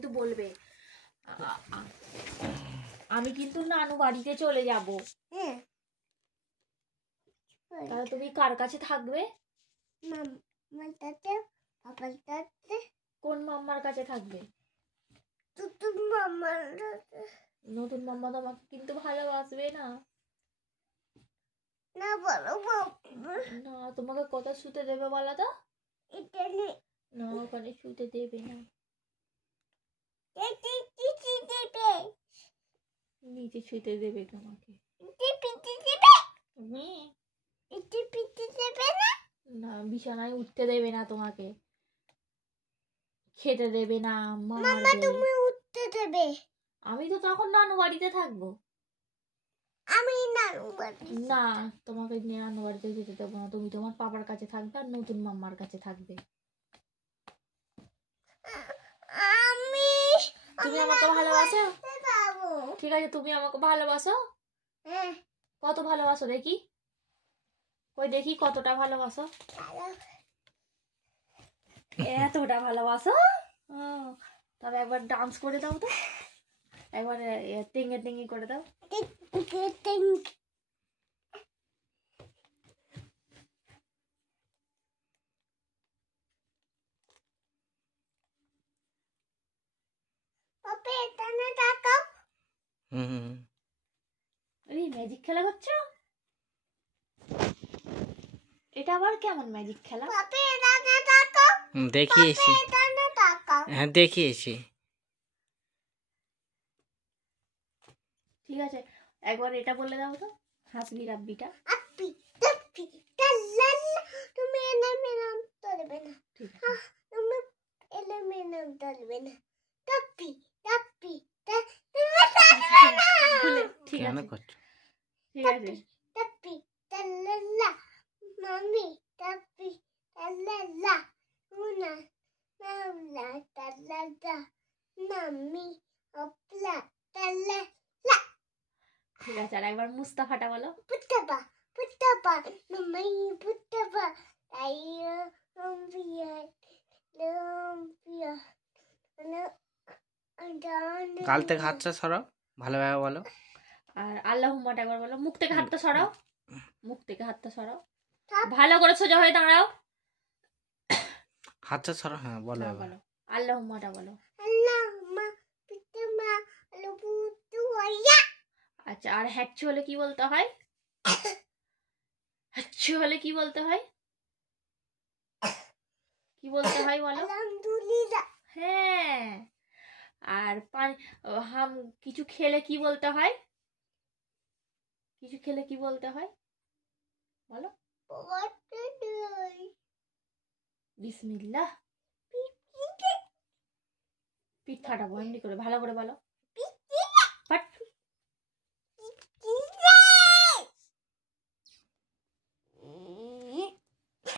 কিন্তু বলবে আমি কিন্তু নানু বাড়িতে চলে যাব। তাহলে তুমি কার কাছে থাকবে? কোন মাম্মার কাছে থাকবে? নতুন মাম্মা তোমাকে কিন্তু ভালোবাসবে না। না তোমাকে কোথায় শুতে দেবে বলো তো? না ওখানে শুতে দেবে না, নিচে শুতে দেবে তোমাকে। না বিছানায় উঠতে দেবে না তোমাকে, খেতে দেবে না, মারবে। উঠতে দেবে। আমি তো তখন নানু বাড়িতে থাকবো। না তোমাকে নানু বাড়িতে যেতে দেবো না, তুমি তোমার পাপার কাছে থাকবে আর নতুন মাম্মার কাছে থাকবে। তুমি আমাকে ভালোবাসো? ঠিক আছে তুমি আমাকে ভালোবাসো? কত ভালোবাসো দেখি, কই দেখি কতটা ভালোবাসো। এতটা ভালোবাসো? তবে একবার ডান্স করে দাও তো, একবার টিঙ্গে টিঙ্গি করে দাও। ম্যাজিক খেলা করছো? এটা আবার কেমন ম্যাজিক খেলা? দেখিয়েছি, হ্যাঁ দেখিয়েছি। ঠিক আছে একবার এটা বলে দাও তো, হাসবি রাব্বিটা। ঠিক আছে ঠিক আছে। আর একবার মুস্তাফাটা বলো। গাল থেকে হাতটা সরাও, ভালোভাবে বলো। আর আল্লাহুম্মাটা একবার বলো। মুখ থেকে হাতটা সরাও, মুখ থেকে হাতটা সরাও, ভালো করে সোজা হয়ে দাঁড়াও। হাতটা সরাও, হ্যাঁ বলো বলো আল্লাহুম্মাটা বলো। আচ্ছা আর হ্যাচ্ছু হলে কি বলতে হয়? হ্যাচ্ছু হলে কি বলতে হয়? কি বলতে হয় বলো? হ্যাঁ। আর কিছু খেলে কি বলতে হয়? কিছু খেলে কি বলতে হয় বলো? বিসমিল্লাহ। পিঠ ফাটাবো এমনি করে, ভালো করে বলো।